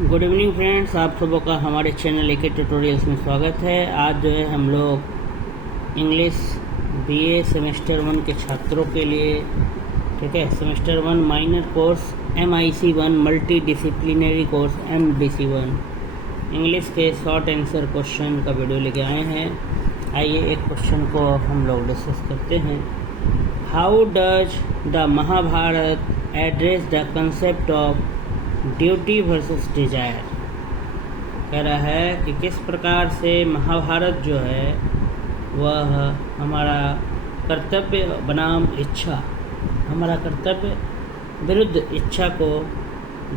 Good evening friends, आप सबों का हमारे चैनल एके ट्यूटोरियल्स में स्वागत है। आज जो है हम लोग इंग्लिश बीए सेमेस्टर 1 के छात्रों के लिए, ठीक है, semester 1 minor course MIC 1 multi disciplinary course MDC 1 English के शॉर्ट आंसर क्वेश्चन का वीडियो लेके आए हैं। आइए एक क्वेश्चन को हम लोग डिस्कस करते हैं। How does the Mahabharata address the concept of duty versus desire. कह रहा है कि किस प्रकार से महाभारत जो है वह हमारा कर्तव्य बनाम इच्छा, हमारा कर्तव्य विरुद्ध इच्छा को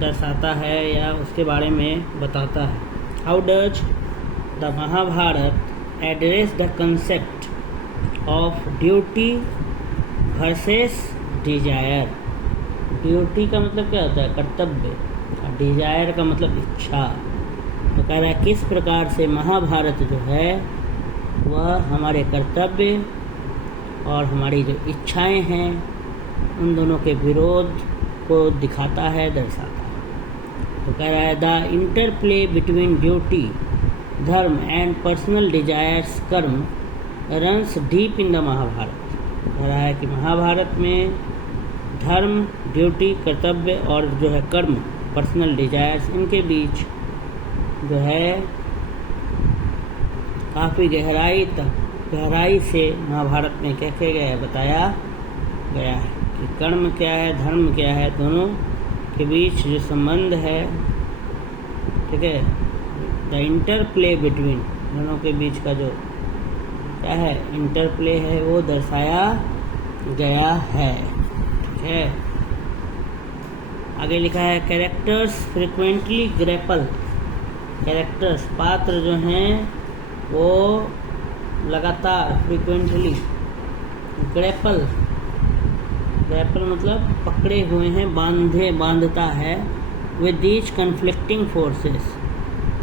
दर्शाता है या उसके बारे में बताता है। How does the Mahabharata address the concept of duty versus desire. Duty का मतलब क्या होता है? कर्तव्य। डिजायर का मतलब इच्छा। तो कह रहा है किस प्रकार से महाभारत जो है वह हमारे कर्तव्य और हमारी जो इच्छाएं हैं उन दोनों के विरोध को दिखाता है, दर्शाता है। तो कह रहा है the interplay between duty dharma and personal desires karma runs deep in the Mahabharata. कह रहा है कि महाभारत में धर्म, ड्यूटी, कर्तव्य और जो है कर्म, पर्सनल डिजायर्स, इनके बीच जो है काफ़ी गहराई से महाभारत में क्या किया गया है, बताया गया है कि कर्म क्या है, धर्म क्या है, दोनों के बीच जो संबंध है, ठीक है, द इंटरप्ले बिटवीन, दोनों के बीच का जो क्या है इंटरप्ले है वो दर्शाया गया है। ठीक है, आगे लिखा है कैरेक्टर्स फ्रिक्वेंटली ग्रैपल। कैरेक्टर्स, पात्र जो हैं वो लगातार फ्रिक्वेंटली ग्रैपल मतलब पकड़े हुए हैं, बांधता है विद दीज कन्फ्लिक्टिंग फोर्सेस,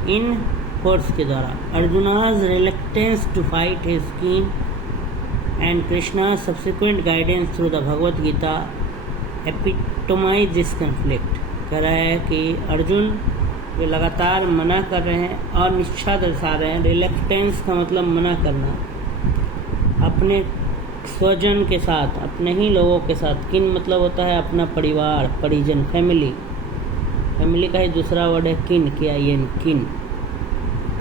इन फोर्स के द्वारा। Arjuna's reluctance to fight his king and Krishna subsequent guidance through the Bhagavad Gita epitomise this conflict. कह रहा है कि अर्जुन वे लगातार मना कर रहे हैं और निष्ठा दर्शा रहे हैं। रिलक्टेंस का मतलब मना करना, अपने स्वजन के साथ, अपने ही लोगों के साथ। किन मतलब होता है अपना परिवार, परिजन, फैमिली। फैमिली का ही दूसरा वर्ड है किन, किन।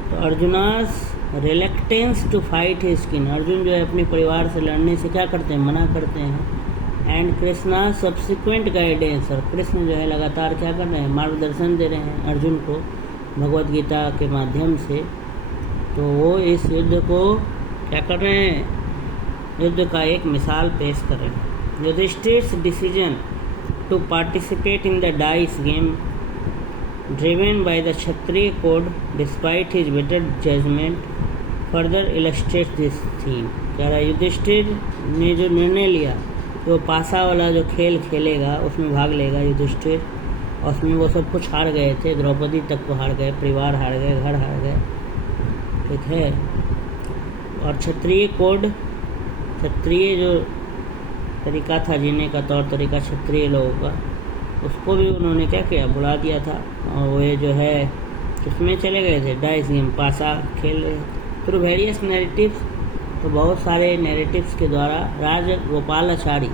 तो अर्जुनास रिलक्टेंस टू फाइट हिज किन, अर्जुन जो है अपने परिवार से लड़ने से क्या करते हैं, मना करते हैं। एंड कृष्णा सब्सिक्वेंट गाइडेंस, और कृष्ण जो है लगातार क्या कर रहे हैं, मार्गदर्शन दे रहे हैं अर्जुन को भगवत गीता के माध्यम से। तो वो इस युद्ध को क्या कर रहे हैं, युद्ध का एक मिसाल पेश कर रहे हैं। Yudhishthira's decision to participate in the dice game driven by the kshatriya code despite his better judgement further illustrate this theme. कह रहा है युधिष्ठिर ने जो निर्णय लिया, तो पासा वाला जो खेल खेलेगा उसमें भाग लेगा युधिष्ठिर, और उसमें वो सब कुछ हार गए थे, द्रौपदी तक को हार गए, परिवार हार गए, घर हार गए, ठीक है। और क्षत्रिय कोड, क्षत्रिय जो तरीका था जीने का, तौर तरीका क्षत्रिय लोगों का, उसको भी उन्होंने क्या किया, बुला दिया था। और वो जो है उसमें चले गए थे, डाइस गेम, पासा खेल रहे। थ्रू वेरियस नैरेटिव्स, तो बहुत सारे नैरेटिव्स के द्वारा राजा गोपालाचारी,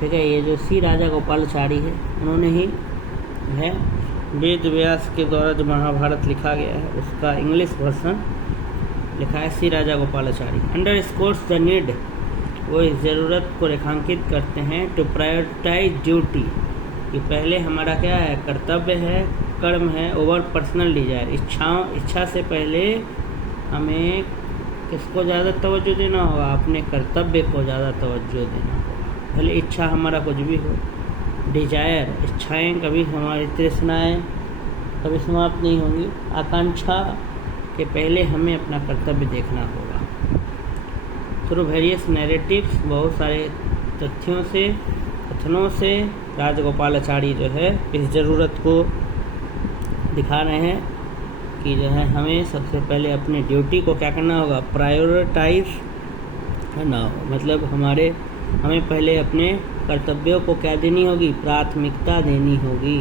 ठीक है, ये जो सी राजा गोपालाचारी है, उन्होंने ही है वेद व्यास के द्वारा जो महाभारत लिखा गया है उसका इंग्लिश वर्जन लिखा है C Rajagopalachari. Underscores the need, वो इस ज़रूरत को रेखांकित करते हैं टू प्रायोरिटाइज ड्यूटी, कि पहले हमारा क्या है, कर्तव्य है, कर्म है, ओवर पर्सनल डिजायर, इच्छा से पहले हमें किसको ज़्यादा तवज्जो देना होगा, अपने कर्तव्य को ज़्यादा तवज्जो देना होगा। भले इच्छा हमारा कुछ भी हो, डिजायर, इच्छाएं कभी, हमारी तृष्णाएं कभी समाप्त नहीं होंगी। आकांक्षा के पहले हमें अपना कर्तव्य देखना होगा। थ्रू वेरियस नैरेटिव्स, बहुत सारे तथ्यों से, कथनों से राजगोपालाचारी जो है इस ज़रूरत को दिखा रहे हैं कि जो है हमें सबसे पहले अपनी ड्यूटी को क्या करना होगा, प्रायोरिटाइज करना होगा। मतलब हमें पहले अपने कर्तव्यों को क्या देनी होगी, प्राथमिकता देनी होगी।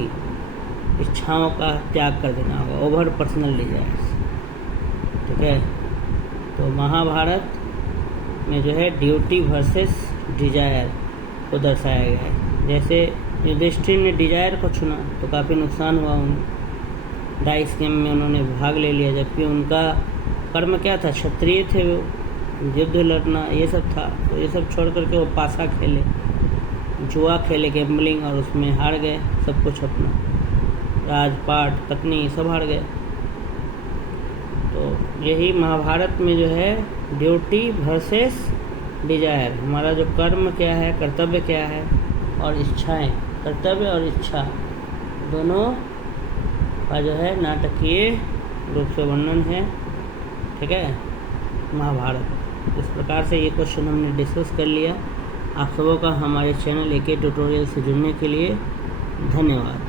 इच्छाओं का त्याग कर देना होगा, ओवर पर्सनल डिजायर्स। ठीक है, तो महाभारत में जो है ड्यूटी वर्सेस डिजायर को दर्शाया गया है। जैसे युधिष्ठिर ने डिजायर को चुना तो काफ़ी नुकसान हुआ उन्हें, डाइस गेम में उन्होंने भाग ले लिया, जबकि उनका कर्म क्या था, क्षत्रिय थे वो, युद्ध लड़ना ये सब था। तो ये सब छोड़ करके वो पासा खेले, जुआ खेले, गैम्बलिंग, और उसमें हार गए सब कुछ अपना, राजपाट, पत्नी सब हार गए। तो यही महाभारत में जो है ड्यूटी वर्सेस डिजायर, हमारा जो कर्म क्या है, कर्तव्य क्या है, और इच्छाएं, कर्तव्य और इच्छा दोनों का जो है नाटकीय रूप से वर्णन है। ठीक है, महाभारत। इस प्रकार से ये क्वेश्चन हमने डिस्कस कर लिया। आप सबों का हमारे चैनल AK ट्यूटोरियल से जुड़ने के लिए धन्यवाद।